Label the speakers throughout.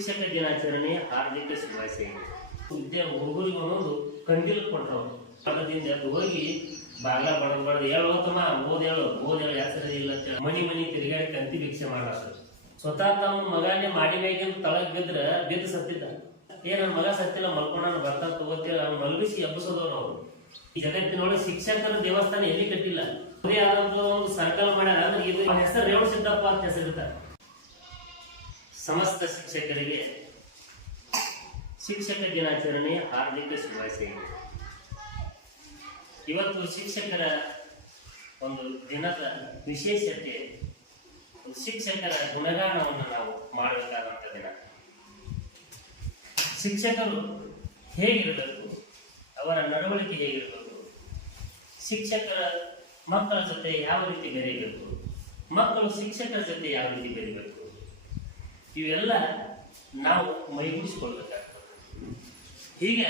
Speaker 1: ಶಿಕ್ಷಕ ದಿನಾಚರಣೆಯ ಹಾರ್ದಿಕ ಶುಭಾಶಯಗಳು. ವಿದ್ಯಾ ಹುಡುಗರಿಗೆ ಒಂದೊಂದು ಕಂಡಿಲ್ ಎದ್ದು ಹೋಗಿ ಬಾಗ್ಲ ಬಡದ್ ಬಡದ್ ಹೇಳು ತಮ್ಮ, ಓದ್ ಹೇಳು ಓದ್ ಹೇಳು ಹೆಸರು ಇಲ್ಲ ಅಂತ ಮನಿ ಮನಿ ತಿರುಗಾಡಿ ಕಂತಿ ಭಿಕ್ಷೆ ಮಾಡಾರ ಸ್ವತಃ ತಮ್ಮ ಮಗನೇ ಮಾಡಿ ತಳಗ್ ಬಿದ್ರ ಬಿದ್ದು ಸತ್ತಿದ್ದ. ಏ ನನ್ನ ಮಗ ಸತ್ತಿಲ್ಲ ಮಲ್ಕೊಂಡ ಬರ್ತಾ ತಗೋತೇಳಿ ಅವ್ನು ಮಲಗಿಸಿ ಎಬ್ಬಿಸೋದವ್ರು ಅವ್ರು. ಈ ಜಗತ್ತಿನೊಳಗೆ ಶಿಕ್ಷಕರ ದೇವಸ್ಥಾನ ಎಲ್ಲಿ ಕಟ್ಟಿಲ್ಲ? ಅದೇ ಆದಂತ ಒಂದು ಸರ್ಕಲ್ ಮಾಡ್ಯಾರ ಅಂದ್ರೆ ಇದು ಹೆಸರು ರೇವಣ ಸಿದ್ದಪ್ಪ ಅಂತ ಹೆಸರಿರ್ತಾರೆ. ಸಮಸ್ತ ಶಿಕ್ಷಕರಿಗೆ ಶಿಕ್ಷಕ ದಿನಾಚರಣೆಯ ಹಾರ್ದಿಕ ಶುಭಾಶಯಗಳು. ಇವತ್ತು ಶಿಕ್ಷಕರ ಒಂದು ದಿನದ ವಿಶೇಷತೆ, ಶಿಕ್ಷಕರ ಗುಣಗಾನವನ್ನು ನಾವು ಮಾಡಬೇಕಾದಂಥ ದಿನ. ಶಿಕ್ಷಕರು ಹೇಗಿರಬೇಕು, ಅವರ ನಡವಳಿಕೆ ಹೇಗಿರಬೇಕು, ಶಿಕ್ಷಕರ ಮಕ್ಕಳ ಜೊತೆ ಯಾವ ರೀತಿ ಬೆರೆಯಬೇಕು, ಮಕ್ಕಳು ಶಿಕ್ಷಕರ ಜೊತೆ ಯಾವ ರೀತಿ ಬೆರಿಬೇಕು? ಇವೆಲ್ಲ ನಾವು ಮೈಗೂಡಿಸಿಕೊಳ್ಬೇಕಾಗ್ತದೆ. ಹೀಗೆ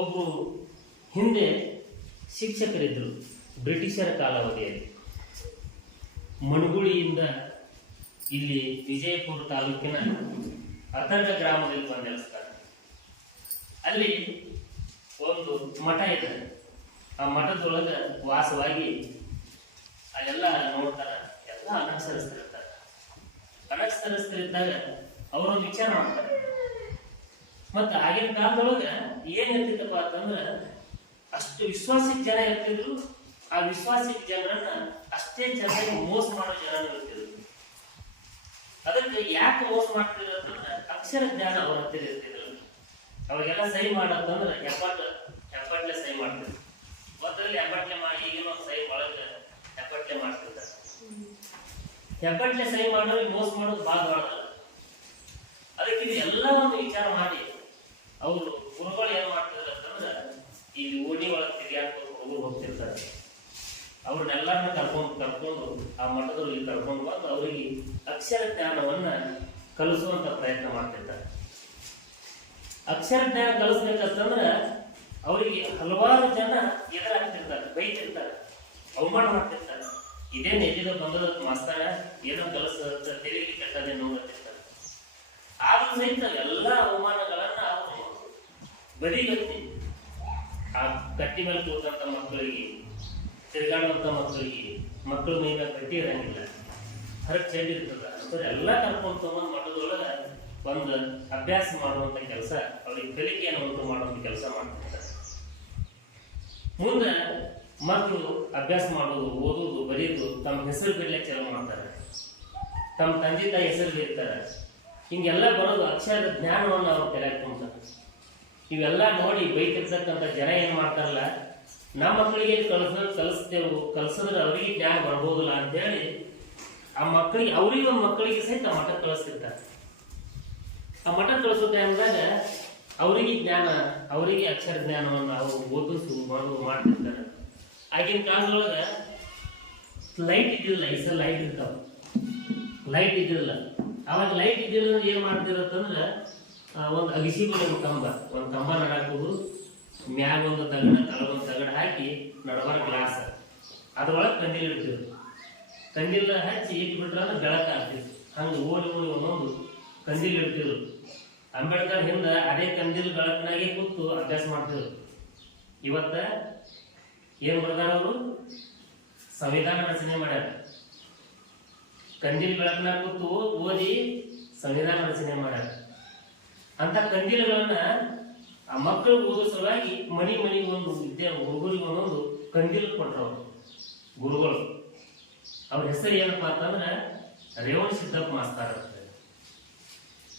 Speaker 1: ಒಬ್ಬರು ಹಿಂದೆ ಶಿಕ್ಷಕರಿದ್ದರು ಬ್ರಿಟಿಷರ ಕಾಲಾವಧಿಯಲ್ಲಿ. ಮಣಗುಳಿಯಿಂದ ಇಲ್ಲಿ ವಿಜಯಪುರ ತಾಲೂಕಿನ ಅಥರ್ಗ ಗ್ರಾಮದಲ್ಲಿ ನೆಲೆಸ್ತಾರೆ. ಅಲ್ಲಿ ಒಂದು ಮಠ ಇದೆ. ಆ ಮಠದೊಳಗೆ ವಾಸವಾಗಿ ಅಲ್ಲೆಲ್ಲ ನೋಡ್ತಾರೆ, ಎಲ್ಲ ಅನಕ್ಷರಸ್ಥರಿರ್ತಾರೆ ಅನಕ್ಷರಸ್ಥರಿದ್ದಾಗ ಅವರು ವಿಚಾರ ಮಾಡ್ತಾರೆ. ಮತ್ತೆ ಆಗಿನ ಕಾಲದೊಳಗ ಏನ್ ಇರ್ತಿತ್ತಪ್ಪ ಅಂತಂದ್ರ, ಅಷ್ಟು ವಿಶ್ವಾಸಿ ಜನ ಇರ್ತಿದ್ರು. ಆ ವಿಶ್ವಾಸಿ ಜನರನ್ನ ಅಷ್ಟೇ ಚೆನ್ನಾಗಿ ಮೋಸ ಮಾಡೋ ಜನ ಇರ್ತಿದ್ರು. ಅದಕ್ಕೆ ಯಾಕೆ ಮೋಸ ಮಾಡ್ತಿದ್ರು ಅಂತಂದ್ರೆ, ಅಕ್ಷರ ಜ್ಞಾನ ಅವ್ರ ಹತ್ತಿರ ಇರ್ತಿದ್ರು ಅವಾಗೆಲ್ಲ ಸಹಿ ಮಾಡಂತಂದ್ರೆ ಎಪ್ಪಟ್ ಎಪ್ಪಟ್ಲೆ ಸಹಿ ಮಾಡ್ತಿದ್ರು. ಮೊದಲಲ್ಲಿ ಎಪ್ಪಟ್ಲೆ ಮಾಡಿ ಈಗಿನ ಸಹಿ ಒಳಗೆ ಎಪ್ಪಟ್ಲೆ ಮಾಡ್ತಿರ್ತಾರೆ ಎಪ್ಪಟ್ಲೆ ಸಹಿ ಮಾಡೋರಿಗೆ ಮೋಸ ಮಾಡೋದು ಭಾಳ ದೊಡ್ಡದಲ್ಲ ಅದಕ್ಕೆ ಇದು ಎಲ್ಲವನ್ನು ವಿಚಾರ ಮಾಡಿ, ಅವರು ಗುರುಗಳು ಏನು ಮಾಡ್ತಿದ್ರು ಅಂತಂದ್ರೆ, ಈ ಓಣಿ ಒಳಗೆ ತಿರುಗಾಡ್ಕೊಂಡು ಹುಡುಗರು ಹೋಗ್ತಿರ್ತಾರೆ. ಅವ್ರನ್ನೆಲ್ಲರನ್ನ ಕರ್ಕೊಂಡು ಕರ್ಕೊಂಡು ಆ ಮಠದಲ್ಲಿ ಕರ್ಕೊಂಡು ಬಂದು ಅವರಿಗೆ ಅಕ್ಷರ ಜ್ಞಾನವನ್ನ ಕಲಿಸುವಂತ ಪ್ರಯತ್ನ ಮಾಡ್ತಿರ್ತಾರೆ. ಅಕ್ಷರ ಜ್ಞಾನ ಕಲಿಸ್ಬೇಕಂತಂದ್ರೆ ಅವರಿಗೆ ಹಲವಾರು ಜನ ಎದುರಾಗ್ತಿರ್ತಾರೆ, ಬೈತಿರ್ತಾರೆ, ಅವಮಾನ ಮಾಡ್ತಿರ್ತಾರೆ. ಇದೇನು ಎಲ್ಲಿಂದ ಬಂದದ ಮಾಸ್ತರ, ಏನೋ ಕೆಲಸ ತೆರಿಗೆ ಕಟ್ಟದೆ ನೋಡ್ತಿರ್ತಾರೆ ಆದ್ರೂ ಸಹಿತ ಎಲ್ಲ ಅವಮಾನಗಳನ್ನ ಅವರು ಬದಿಗತ್ತಿ ಆ ಕಟ್ಟಿ ಮೇಲೆ ಕೂತಂತ ಮಕ್ಕಳಿಗೆ, ತಿರುಗಾಡುವಂತ ಮಕ್ಕಳಿಗೆ ಮಕ್ಕಳು ಮೇಲೆ ಗಟ್ಟಿ ಇರಂಗಿಲ್ಲ. ಹೊರಗೆ ಚೆಂದ ಇರ್ತದ ಅಂದ್ರೆ ಎಲ್ಲ ಕರ್ಕೊಂಡು ತಗೊಂಡ್ ಒಂದು ಅಭ್ಯಾಸ ಮಾಡುವಂತ ಕೆಲಸ, ಅವ್ರಿಗೆ ಕಲಿಕೆಯನ್ನು ಉಂಟು ಮಾಡುವಂತ ಕೆಲಸ ಮಾಡ್ತಿರ್ತಾರೆ. ಮುಂದೆ ಮಕ್ಕಳು ಅಭ್ಯಾಸ ಮಾಡೋದು ಓದೋದು ಬರೆಯೋದು, ತಮ್ಮ ಹೆಸರು ಬಿಡ್ಲಿಕ್ಕೆ ಚಾಲು ಮಾಡ್ತಾರೆ. ತಮ್ಮ ತಂದೆ ತಾಯಿ ಹೆಸರು ಇರ್ತಾರೆ ಹಿಂಗೆಲ್ಲ ಬರೋದು ಅಕ್ಷರದ ಜ್ಞಾನವನ್ನು ಅವ್ರು ತುಂಬ್ತಾರೆ ಇವೆಲ್ಲ ನೋಡಿ ಬೈತಿರ್ತಕ್ಕಂಥ ಜನ ಏನು ಮಾಡ್ತಾರಲ್ಲ, ನಮ್ಮ ಮಕ್ಕಳಿಗೆ ಕಲಸ, ಕಲಿಸ್ತೇವೆ, ಕಲಿಸಿದ್ರೆ ಅವರಿಗೆ ಜ್ಞಾನ ಬರ್ಬೋದಿಲ್ಲ ಅಂತೇಳಿ ಆ ಮಕ್ಕಳಿಗೆ, ಅವರಿಗೆ ಮಕ್ಕಳಿಗೆ ಸಹಿತ ಮಠ ಕಳಿಸ್ತಿರ್ತಾರೆ. ಆ ಮಠ ಕಳಿಸೋ ಅಂದಾಗ ಅವರಿಗೆ ಜ್ಞಾನ, ಅವರಿಗೆ ಅಕ್ಷರ ಜ್ಞಾನವನ್ನು ಅವರು ಓದಿಸು ಮಾಡೋದು ಮಾಡ್ತಿರ್ತಾರೆ. ಆಗಿನ ಕಾಲದೊಳಗೆ ಲೈಟ್ ಇದ್ದಿಲ್ಲ, ಈ ಸಲ ಲೈಟ್ ಇರ್ತಾವ. ಲೈಟ್ ಇದ್ದಿಲ್ಲ. ಅವಾಗ ಲೈಟ್ ಇದ್ದಿಲ್ಲ ಏನು ಮಾಡ್ತಿರತ್ತಂದ್ರ ಒಂದು ಅಗಿಸಿ ಒಂದು ಕಂಬ ಒಂದು ಕಂಬ ನಡಾಕೋದು. ಮ್ಯಾಗ ಒಂದು ತಗಡ ತಳಗೊಂದು ತಗಡ ಹಾಕಿ ನಡವರ ಗ್ಲಾಸ್ ಅದ್ರೊಳಗೆ ಕಂದಿಲ್ ಇಡ್ತೀವಿ. ಕಂದಿಲ್ ಹಚ್ಚಿ ಇಟ್ಬಿಟ್ರೆ ಅಂದ್ರೆ ಬೆಳಕ ಆಗ್ತಿತ್ತು ಹಂಗೆ ಓಡಿ ಓಡಿ ಒಂದೊಂದು ಕಂದಿಲ್ ಇಡ್ತಿದ್ರು ಅಂಬೇಡ್ಕರ್ ಹಿಂದ ಅದೇ ಕಂದಿಲ್ ಬೆಳಕಿನಾಗೆ ಕೂತು ಅಭ್ಯಾಸ ಮಾಡ್ತಿದ್ರು ಇವತ್ತ ಏನ್ ಬರ್ದಾರ ಅವರು? ಸಂವಿಧಾನ ರಚನೆ ಮಾಡ್ಯಾರ. ಕಂದಿಲ್ ಬೆಳಕನ್ನ ಕೂತು ಓದಿ ಸಂವಿಧಾನ ರಚನೆ ಮಾಡ್ಯಾರ. ಅಂತ ಕಂದಿಲುಗಳನ್ನ ಆ ಮಕ್ಕಳು ಓದೋ ಸಲುವಾಗಿ ಮನಿ ಮನಿಗೆ ಒಂದು ವಿದ್ಯೆ ಹುಡುಗರಿಗೆ ಒಂದೊಂದು ಕಂದಿಲ್ ಕೊಟ್ರವ್ರು ಗುರುಗಳು. ಅವ್ರ ಹೆಸರು ಏನಪ್ಪಾ ಅಂತಂದ್ರೆ ರೇವಣ ಸಿದ್ದಪ್ಪ ಮಾಸ್ತಾರ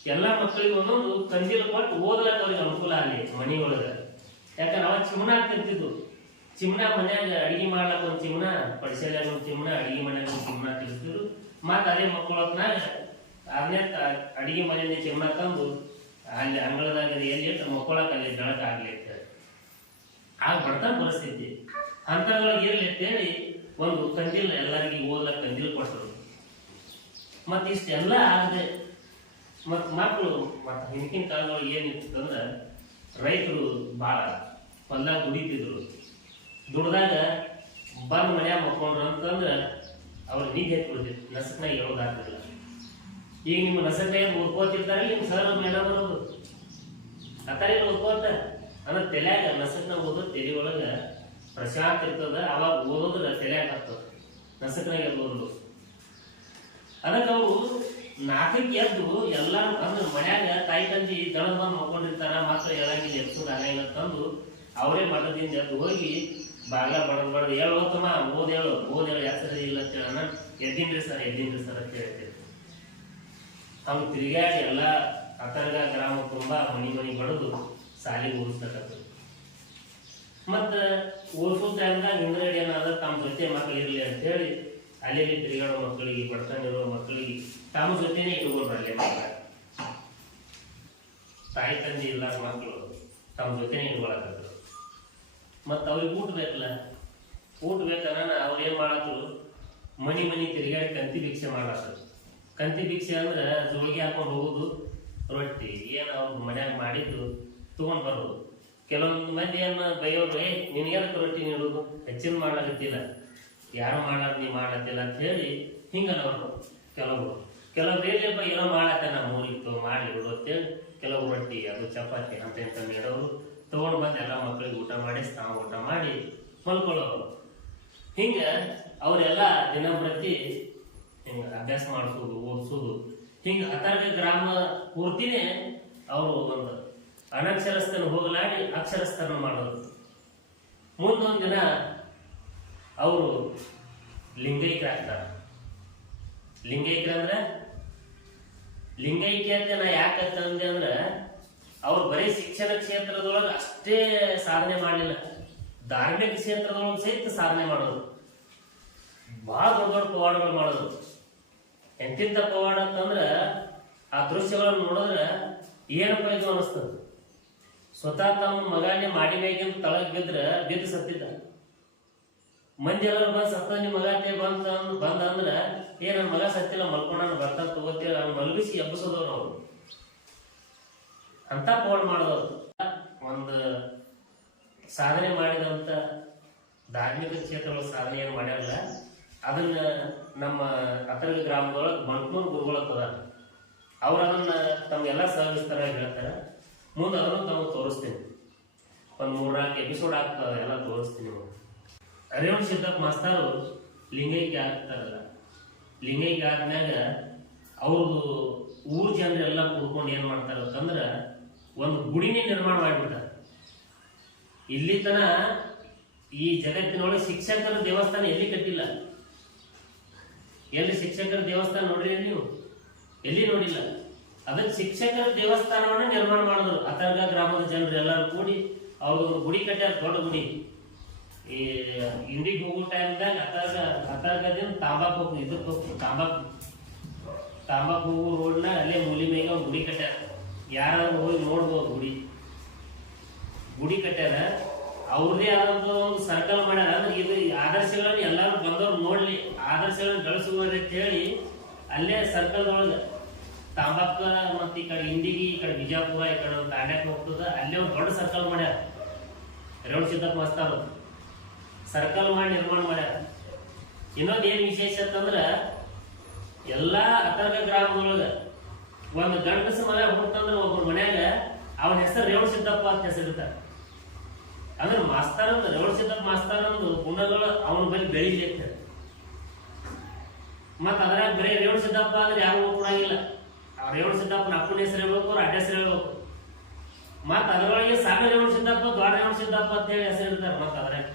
Speaker 1: ಎಲ್ಲ ಮಕ್ಕಳಿಗೆ ಒಂದೊಂದು ಕಂದಿಲ್ ಕೊಟ್ಟು ಓದ್ಲಕ್ಕ ಅವ್ರಿಗೆ ಅನುಕೂಲ ಆಗಲಿ ಮನಿ ಒಳಗ. ಯಾಕಂದ್ರೆ ಅವಾಗ ಚಿಮಣ ತಿಂತಿದ್ದು ಚಿಮಣ ಮನ್ಯಾಗ ಅಡಿಗೆ ಮಾಡ್ಲಕ್ಕ ಒಂದು ಚಿಮ್ನ, ಪಡಿಸಲ್ಯಾಗ ಒಂದು ಚಿಮ್ನ, ಅಡಿಗೆ ಮನ್ಯಾಗ ಒಂದು ಚಿಮ್ನ ತಿಳಿಸಿದ್ರು ಮತ್ತೆ ಅದೇ ಮಕ್ಕಳ ಹೊತ್ನಾಗ ಅದನ್ನೇ ಅಡಿಗೆ ಮನೆಯಿಂದ ಚಿಮ್ನ ತಂದು ಅಲ್ಲಿ ಅಂಗಳದಾಗ ಎಲ್ಲಿ ಇಟ್ಟು ಮಕ್ಕಳಕ್ಕ ಅಲ್ಲಿ ಬೆಳಕ ಆಗ್ಲಿ ಅಂತ ಆಗ ಬಡತನ ಪರಿಸ್ಥಿತಿ ಅಂತದ್ರೊಳಗೆ ಇರ್ಲಿ ಅಂತೇಳಿ ಒಂದು ಕಂದಿಲ್ ಎಲ್ಲರಿಗೆ ಓದ್ಲಕ್ಕ ಕಂದಿಲ್ ಕೊಟ್ಟರು ಮತ್ತೆ ಇಷ್ಟೆಲ್ಲ ಆಗದೆ. ಮತ್ತು ಮಕ್ಕಳು ಮತ್ತು ಹಿಂದಿನ ಕಾಲದೊಳಗೆ ಏನಿತ್ತು ಅಂದ್ರೆ ರೈತರು ಭಾಳ ಹೊಲ್ದಾಗ ದುಡಿತಿದ್ರು. ದುಡ್ದಾಗ ಬಂದು ಮನ್ಯಾಗ ಮಕ್ಕೊಂಡ್ರು ಅಂತಂದ್ರೆ ಅವ್ರು ನಿದ್ದೆ ಎತ್ಬಿಡ್ತಿತ್ತು. ನಸಕ್ನಾಗ ಹೇಳೋದಾಗ್ತಿಲ್ಲ ಈಗ ನಿಮ್ಮ ನಸಕ್ನಾಗ ಓದ್ಕೋತಿರ್ತಾರೆ ನಿಮ್ಮ ಸರ್ ಮೇಡಮ್ ಬರೋದು. ಅತ್ತಾರ ಓದ್ಕೋತ ಅಂದ್ರೆ ತಲ್ಯಾಗ ನಸಕ್ನಾಗ ಓದೋ ತೆಲಿ ಒಳಗ ಪ್ರಶಾಂತ ಇರ್ತದ. ಅವಾಗ ಓದೋದ್ರ ತಲ್ಯಾಗ ಆಗ್ತದ ನಸಕ್ನಾಗ ಓದೋದು. ಅದಕ್ಕೆ ಅವರು ನಾಲ್ಕಕ್ಕೆ ಎದ್ದು ಎಲ್ಲ ಅಂದ್ರೆ ಮನ್ಯಾಗ ತಾಯಿ ತಂದಿ ದಳದ ಬಂದು ಮಕ್ಕೊಂಡಿರ್ತಾರ ಮಾತ್ರ ಹೇಳಂಗಿಲ್ಲ ಎಪ್ಸೋದು ಆಗಂಗಿಲ್ಲ ತಂದು ಅವರೇ ಮಠದಿಂದ ಎದ್ದು ಹೋಗಿ ಬಾಗ್ಲ ಬಡದ್ ಬಡದ್ ಹೇಳು ತಮ್ಮ ಓದ್ ಹೇಳು ಓದ್ ಹೇಳು ಯಾಕೆ ಇಲ್ಲ ಅಂತ ಹೇಳೋಣ. ಎದ್ದಿನ್ರಿ ಸರ್ ಎದ್ದಿನ್ರಿ ಸರ್ ಅಂತ ಹೇಳ್ತೇವೆ ಅವ್ನು ತಿರುಗಾಡಿ ಎಲ್ಲ ಅತರ್ಗ ಗ್ರಾಮ ತುಂಬಾ ಮನಿ ಮನಿ ಬಡದು ಸಾಲಿಗೆ ಓದಿಸ್ತಕ್ಕಂಥದ್ದು ಮತ್ತ ಓದಿಸೋ ಟೈಮ್ದಾಗ ಹಿಂದ್ಗಡೆ ಏನಾದ್ರೆ ತಮ್ಮ ಜೊತೆ ಮಕ್ಕಳು ಇರಲಿ ಅಂತ ಹೇಳಿ ಅಲ್ಲಿ ತಿರುಗಾಡೋ ಮಕ್ಕಳಿಗೆ ಬಡತನ ಇರೋ ಮಕ್ಕಳಿಗೆ ತಮ್ಮ ಜೊತೆನೇ ಇಟ್ಕೊಂಡ್ರು ಅಲ್ಲೇ ಮಕ್ಕಳ ತಾಯಿ, ತಂದೆ ಇಲ್ಲ ಮಕ್ಕಳು ತಮ್ಮ ಜೊತೆನೇ ಇಟ್ಕೊಳಕತ್ರು ಮತ್ತ ಅವ್ರಿಗೆ ಊಟ ಬೇಕಲ್ಲ? ಊಟ ಬೇಕನ್ನ ಅವ್ರು ಏನು ಮಾಡತ್ರು ಮನಿ ಮನಿ ತಿರುಗಾಡಿ ಕಂತಿ ಭಿಕ್ಷೆ ಮಾಡತ್ರು ಕಂತಿ ಭಿಕ್ಷೆ ಅಂದ್ರೆ ಜೋಳಿಗೆ ಹಾಕೊಂಡು ಹೋಗುದು, ರೊಟ್ಟಿ ಏನು ಅವ್ರು ಮನ್ಯಾಗ ಮಾಡಿದ್ದು ತೊಗೊಂಡು ಬರೋದು. ಕೆಲವೊಂದು ಮಂದಿ ಏನು ಬೈಯೋರು ಏ ನಿನಗೇನಕ್ಕೆ ರೊಟ್ಟಿ ನೀಡೋದು? ಹೆಚ್ಚಿನ ಮಾಡಲತ್ತಿಲ್ಲ ಯಾರು ಮಾಡಾರ ನೀ ಮಾಡತ್ತಿಲ್ಲ ಅಂತ ಹೇಳಿ ಹಿಂಗನವರು ಕೆಲವರು. ಕೆಲವ್ರು ಏನಿಲ್ಲಪ್ಪ ಏನೋ ಮಾಡತ್ತ ನಮ್ಮ ಊರಿಗೆ ಮಾಡಿ ಬಿಡು ಅಂತೇಳಿ ಕೆಲವು ರೊಟ್ಟಿ, ಅದು ಚಪಾತಿ ಅಂತ ಇಂತ ನೀಡೋರು. ತಗೊಂಡ್ ಬಂದು ಎಲ್ಲ ಮಕ್ಕಳಿಗೆ ಊಟ ಮಾಡಿ, ಸ್ನಾನ ಊಟ ಮಾಡಿ ಮಲ್ಕೊಳ್ಳೋರು ಹಿಂಗೆ ಅವರೆಲ್ಲ ದಿನಪ್ರತಿ ಹಿಂಗೆ ಅಭ್ಯಾಸ ಮಾಡಿಸೋದು, ಓದಿಸೋದು. ಹಿಂಗೆ ಹತ್ತಾರು ಗ್ರಾಮ ಪೂರ್ತಿನೇ ಅವರು ಒಂದು ಅನಕ್ಷರಸ್ಥನ ಹೋಗಲಾಡಿ ಅಕ್ಷರಸ್ಥನ ಮಾಡೋದು. ಮುಂದೊಂದು ದಿನ ಅವರು ಲಿಂಗೈಕ್ಯರಾಗ್ತಾರೆ ಲಿಂಗೈಕ್ಯ ಅಂದ್ರೆ, ಲಿಂಗೈಕ್ಯ ಅಂತ ನಾ ಯಾಕೆ ಅಂತಂದೆ ಅಂದ್ರೆ ಅವ್ರು ಬರೀ ಶಿಕ್ಷಣ ಕ್ಷೇತ್ರದೊಳಗೆ ಅಷ್ಟೇ ಸಾಧನೆ ಮಾಡಲಿಲ್ಲ. ಧಾರ್ಮಿಕ ಕ್ಷೇತ್ರದೊಳಗೆ ಸಹಿತ ಸಾಧನೆ ಮಾಡೋದು. ಬಹಳ ದೊಡ್ಡ ದೊಡ್ಡ ಪವಾಡಗಳು ಮಾಡೋದು. ಎಂತಿಂತ ಪವಾಡ ಅಂತಂದ್ರೆ ಆ ದೃಶ್ಯಗಳನ್ನು ನೋಡಿದ್ರೆ ಏನಪ್ಪ ಇದು ಅನಿಸ್ತದೆ? ಸ್ವತಃ ತಮ್ಮ ಮಗನೇ ಮಾಡಿ ಮ್ಯಾಗಿಂದ ತಳಗ್ ಬಿದ್ರ ಬಿದ್ದು ಸತ್ತಿದ್ದ. ಮಂದಿ ಎಲ್ಲರೂ ಬಂದು ಸತ್ತ ನಿಮ್ಮ ಮಗ ಬಂತ ಬಂದ ಅಂದ್ರ, ಏ ನನ್ನ ಮಗ ಸತ್ತಿಲ್ಲ ಮಲ್ಕೊಂಡ ಬರ್ತಾ ತಗೋತೀರ ಮಲಗಿಸಿ ಎಬ್ಬಿಸೋದವ್ರು ಅವ್ರು. ಅಂತ ಪವಾಡ ಮಾಡೋದು. ಒಂದು ಸಾಧನೆ ಮಾಡಿದಂತ ಧಾರ್ಮಿಕ ಕ್ಷೇತ್ರಗಳ ಸಾಧನೆ ಏನು ಮಾಡ್ಯಾರಲ್ಲ, ಅದನ್ನ ನಮ್ಮ ಅತರ್ಗ ಗ್ರಾಮದೊಳಗೆ ಬಂಟ್ನೂರು ಗುರುಗಳತ್ತದ ಅವ್ರು ಅದನ್ನ ತಮ್ಗೆಲ್ಲ ಸಹಿಸ್ತಾರ ಹೇಳ್ತಾರೆ. ಮುಂದೆ ಅದನ್ನು ತಮಗೆ ತೋರಿಸ್ತೀನಿ. ಒಂದು ಮೂರ್ನಾಲ್ಕು ಎಪಿಸೋಡ್ ಆಗ್ತದೆ ಎಲ್ಲ ತೋರಿಸ್ತೀನಿ. ರೇವಣ ಸಿದ್ದಪ್ಪ ಮಾಸ್ತಾರು ಲಿಂಗೈಕ್ಯ ಆಗ್ತಾರಲ್ಲ. ಲಿಂಗೈಕ್ಯ ಆದ್ಮ್ಯಾಗ ಅವ್ರದ್ದು ಊರು ಜನರೆಲ್ಲ ಕೂಡ್ಕೊಂಡು ಏನು ಮಾಡ್ತಾರೆ ಅಂತಂದ್ರ ಒಂದು ಗುಡಿನೇ ನಿರ್ಮಾಣ ಮಾಡಿಬಿಟ್ಟ ಇಲ್ಲಿ ತನ ಈ ಜಗತ್ತಿನೊಳಗೆ ಶಿಕ್ಷಕರ ದೇವಸ್ಥಾನ ಎಲ್ಲಿ ಕಟ್ಟಿಲ್ಲ? ಎಲ್ಲಿ ಶಿಕ್ಷಕರ ದೇವಸ್ಥಾನ ನೋಡ್ರಿ ನೀವು? ಎಲ್ಲಿ ನೋಡಿಲ್ಲ? ಅದಕ್ಕೆ ಶಿಕ್ಷಕರ ದೇವಸ್ಥಾನವನ್ನ ನಿರ್ಮಾಣ ಮಾಡಿದ್ರು. ಅತರ್ಗ ಗ್ರಾಮದ ಜನರು ಎಲ್ಲರೂ ಕೂಡಿ ಅವರು ಗುಡಿ ಕಟ್ಟ್ಯಾರ, ದೊಡ್ಡ ಗುಡಿ. ಈ ಇಂಡಿಗೆ ಹೋಗೋ ಟೈಮ್ದಾಗ ಅತರ್ಗ ಅತರ್ಗದಿಂದ ತಾಂಬಾಕ್ ಹೋಗ್ತು ಇದಕ್ಕೆ ಹೋಗ್ತು ತಾಂಬಾಕ್ ತಾಂಬಾಕ್ ಹೋಗೋ ರೋಡ್ನ ಅಲ್ಲೇ ಮೂಲಿ ಮೇಗ ಗುಡಿ ಕಟ್ಟ್ಯಾರ. ಯಾರಾದ್ರೂ ಹೋಗಿ ನೋಡ್ಬೋದು ಗುಡಿ. ಗುಡಿ ಕಟ್ಟ್ಯಾರ ಅವ್ರದೇ ಆದಂತ ಒಂದು ಸರ್ಕಲ್ ಮಾಡ್ಯಾರ. ಅಂದ್ರೆ ಇದು ಆದರ್ಶಗಳನ್ನ ಎಲ್ಲಾರು ಬಂದವ್ರು ನೋಡ್ಲಿ. ಆದರ್ಶಗಳನ್ನ ಗಳಿಸುವರಿ ಅಂತ ಹೇಳಿ ಅಲ್ಲೇ ಸರ್ಕಲ್ ಒಳಗ ತಾಂಬಾಕ ಮತ್ತ ಈ ಕಡೆ ಇಂಡಿಗಿ ಈ ಕಡೆ ಬಿಜಾಪುರ, ಈ ಕಡೆ ತಾಂಡ್ಯಾಕ್ ಹೋಗ್ತದ. ಅಲ್ಲೇ ಒಂದು ದೊಡ್ಡ ಸರ್ಕಲ್ ಮಾಡ್ಯಾರ. ರೇವಣ ಸಿದ್ದಪ್ಪ ಮಸ್ತಾರು ಸರ್ಕಲ್ ಮಾಡಿ ನಿರ್ಮಾಣ ಮಾಡ್ಯಾರ. ಇನ್ನೊಂದು ಏನು ವಿಶೇಷ ಅಂತಂದ್ರ ಎಲ್ಲಾ ಅತರ್ಗ ಗ್ರಾಮದೊಳಗ ಒಂದು ಗಂಡಸ ಮನೆ ಹುಟ್ಟಂದ್ರ ಒಬ್ಬರ ಮನೆಯಾಗ ಅವನ ಹೆಸರು ರೇವಣ ಸಿದ್ದಪ್ಪ ಅಂತ ಹೆಸರಿರ್ತಾರೆ ಅಂದ್ರೆ ಮಾಸ್ತಾರ ರೇವಣ ಸಿದ್ದಪ್ಪ ಮಾಸ್ತರ ಗುಣಗಳು ಅವನ ಬಳಿ ಬೆಳಿಲಿಕ್ಕೆ ಮತ್ತ ಅದ್ರಾಗ ಬರೀ ರೇವಣ ಸಿದ್ದಪ್ಪ ಅಂದ್ರೆ ಯಾರು ಕೊಡಂಗಿಲ್ಲ ರೇವಣ ಸಿದ್ದಪ್ಪನ ಅಪ್ಪನ ಹೆಸರು ಹೇಳ್ಬೇಕು, ಅವ್ರ ಅಡ್ಡ ಹೆಸರು ಹೇಳ್ಬೇಕು. ಮತ್ತ ಅದರೊಳಗೆ ಸಣ್ಣ ರೇವಣ ಸಿದ್ದಪ್ಪ, ದೊಡ್ಡ ರೇವಣ ಸಿದ್ದಪ್ಪ ಅಂತ ಹೇಳಿ ಹೆಸರು ಇರ್ತಾರೆ ಮತ್ತ ಅದ್ರಾಗ.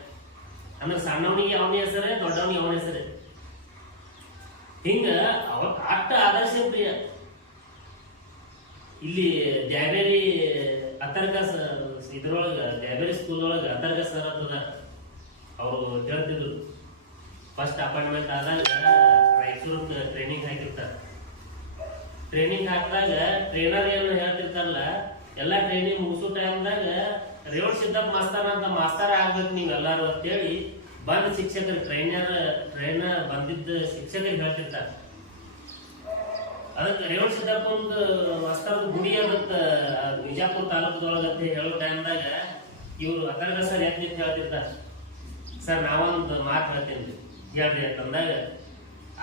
Speaker 1: ಅಂದ್ರೆ ಸಣ್ಣವನಿಗೆ ಅವನ ಹೆಸರೇ, ದೊಡ್ಡವನಿಗೆ ಅವನ ಹೆಸರೇ. ಹಿಂಗ ಅವ ಅಟ್ಟ ಆದರ್ಶ ಪ್ರಿಯ. ಇಲ್ಲಿ ದ್ಯಾಬೇರಿ ಅತರ್ಗ ಸ- ಇದ್ರೊಳಗ ದ್ಯಾಬೇರಿ ಸ್ಕೂಲ್ ಒಳಗ ಅತರ್ಗ ಸರ್ ಅಂತದ ಅವರು ಹೇಳ್ತಿದ್ರು. ಫಸ್ಟ್ ಅಪಾಯಿಂಟ್ಮೆಂಟ್ ಆದಾಗ ರಾಯಚೂರು ಟ್ರೈನಿಂಗ್ ಹಾಕಿರ್ತಾರೆ. ಟ್ರೈನಿಂಗ್ ಹಾಕಿದಾಗ ಟ್ರೈನರ್ ಏನು ಹೇಳ್ತಿರ್ತಾರಲ್ಲ, ಎಲ್ಲ ಟ್ರೈನಿಂಗ್ ಮುಗಿಸೋ ಟೈಮ್ದಾಗ ರೇವಣ್ ಸಿದ್ದಪ್ಪ ಮಾಸ್ತಾರ ಅಂತ ಮಾಸ್ತಾರ ಆಗ್ಬೇಕು ನೀವು ಎಲ್ಲಾರು ಅಂತೇಳಿ ಬಂದ ಶಿಕ್ಷಕರು ಟ್ರೈನರ್ ಟ್ರೈನರ್ ಬಂದಿದ್ದ ಶಿಕ್ಷಕರಿಗೆ ಹೇಳ್ತಿರ್ತಾರೆ. ಅದಕ್ಕೆ ರೇವಣ ಸಿದ್ದಪ್ಪ ಒಂದು ವಸ್ತ್ರದ ಗುಡಿ ಅದಕ್ಕ ಬಿಜಾಪುರ ತಾಲೂಕದೊಳಗ ಅಂತ ಹೇಳೋ ಟೈಮ್ದಾಗ ಇವರು ಅತರ್ಗ ಸರ್ ಎದ್ದು ಅಂತ ಹೇಳ್ತಿರ್ತಾರೆ? ಸರ್, ನಾವೊಂದು ಮಾತು ಹೇಳ್ತೀನಿ ಹೇಳ್ರಿ ಅಂತಂದಾಗ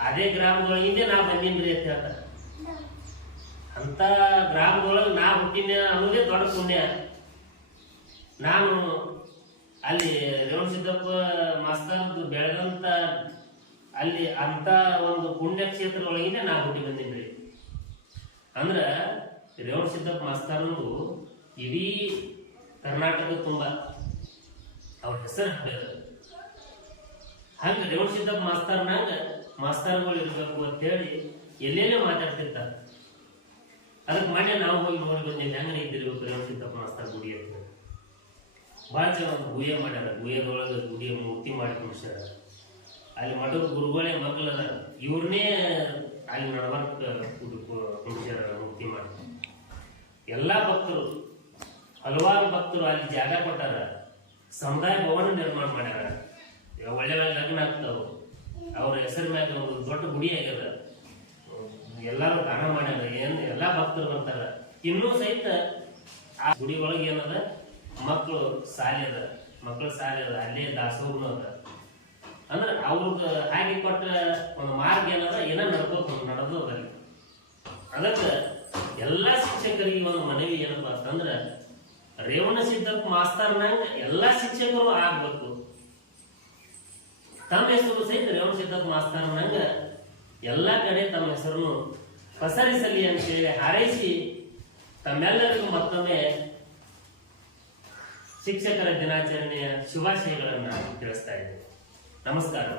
Speaker 1: ಅದೇ ಗ್ರಾಮದೊಳಗಿಂದ ನಾವು ರೀ ಅಂತ ಹೇಳ್ತಾರೆ. ಅಂತ ಗ್ರಾಮದೊಳಗೆ ನಾ ಹುಟ್ಟಿನ ಅನ್ನೋದೇ ದೊಡ್ಡ ಪುಣ್ಯ. ನಾನು ಅಲ್ಲಿ ರೇವಣ ಸಿದ್ದಪ್ಪ ಮಾಸ್ತರ್ದು ಬೆಳೆದಂತ ಅಲ್ಲಿ ಅಂತ ಒಂದು ಪುಣ್ಯಕ್ಷೇತ್ರದೊಳಗಿಂದ ನಾ ಹುಟ್ಟಿ ಬಂದಿನ್ರಿ ಅಂದ್ರ ರೇವಣ ಸಿದ್ದಪ್ಪ ಮಾಸ್ತರನು ಇಡೀ ಕರ್ನಾಟಕ ತುಂಬ ಅವ್ರ ಹೆಸರು ಹಾಡ್ಯಾರ. ಹಂಗ ರೇವಣ ಸಿದ್ದಪ್ಪ ಮಾಸ್ತರ್ನಾಗ ಮಾಸ್ತರ್ಗಳು ಇರ್ಬೇಕು ಅಂತೇಳಿ ಎಲ್ಲೆಲ್ಲೇ ಮಾತಾಡ್ತಿರ್ತಾರೆ. ಅದಕ್ಕೆ ಮೊನ್ನೆ ನಾವು ಹೋಗಿ ನೋಡಿ ಬಂದೇವೆ ಹೆಂಗ ನಿಂತಿರ್ಬೇಕು ರೇವಣ ಸಿದ್ದಪ್ಪ ಮಾಸ್ತರ್ ಗುಡಿ ಅಂತ. ಭಾಳ ಜನ ಒಂದು ಗುಹೆ ಮಾಡ್ಯಾರ, ಗುಹೆದೊಳಗೆ ಗುಡಿಯ ಮೂರ್ತಿ ಮಾಡಿ ಕುಡಿಸ್ಯಾರ ಅಲ್ಲಿ ಮಠದ ಗುರುಗಳೇ ಮಕ್ಕಳದ ಇವ್ರನ್ನೇ ಅಲ್ಲಿ ನಡಬರ್ಕ ಕುಣಿಸ್ಯಾರ ಮೂರ್ತಿ ಮಾಡಿ. ಎಲ್ಲ ಭಕ್ತರು, ಹಲವಾರು ಭಕ್ತರು ಅಲ್ಲಿ ಜಾಗ ಕೊಟ್ಟಾರ. ಸಮುದಾಯ ಭವನ ನಿರ್ಮಾಣ ಮಾಡ್ಯಾರ. ಒಳ್ಳೆ ಒಳ್ಳೆ ಲಗ್ನ ಆಗ್ತಾವ. ಅವ್ರ ಹೆಸರು ಮ್ಯಾಗ ದೊಡ್ಡ ಗುಡಿ ಆಗ್ಯದ. ಎಲ್ಲಾರು ದಾನ ಮಾಡ್ಯಾರ. ಏನ್, ಎಲ್ಲಾ ಭಕ್ತರು ಬರ್ತಾರ. ಇನ್ನೂ ಸಹಿತ ಆ ಗುಡಿ ಒಳಗೆ ಏನದ? ಮಕ್ಕಳು ಸಾಲಿ ಅದ. ಮಕ್ಕಳ ಸಾಲಿ ಅದ. ಅಲ್ಲೇ ದಾಸೋಗ್ನು ಅದ. ಅಂದ್ರೆ ಅವ್ರದ್ದು ಹಾಕಿ ಕೊಟ್ಟ ಒಂದು ಮಾರ್ಗ ಏನದ ಏನ ನಡ್ಕೋತ ನಡೆದು ಅದಲ್ಲಿ ಅದಕ್ಕೆ ಎಲ್ಲಾ ಶಿಕ್ಷಕರಿಗೆ ಒಂದು ಮನವಿ ಏನಪ್ಪಾ ಅಂತಂದ್ರ ರೇವಣ ಸಿದ್ದಪ್ಪ ಮಾಸ್ತರ್ನಂಗ ಎಲ್ಲಾ ಶಿಕ್ಷಕರು ಆಗ್ಬೇಕು. ತಮ್ಮ ಹೆಸರು ಸಹಿತ ರೇವಣ ಸಿದ್ದಪ್ಪ ಮಾಸ್ತರ್ನಂಗ ಎಲ್ಲಾ ಕಡೆ ತಮ್ಮ ಹೆಸರನ್ನು ಪಸರಿಸಲಿ ಅಂತೇಳಿ ಹಾರೈಸಿ, ತಮ್ಮೆಲ್ಲರಿಗೂ ಮತ್ತೊಮ್ಮೆ ಶಿಕ್ಷಕರ ದಿನಾಚರಣೆಯ ಶುಭಾಶಯಗಳನ್ನ ತಿಳಿಸ್ತಾ ಇದ್ದೇನೆ. నమస్కారం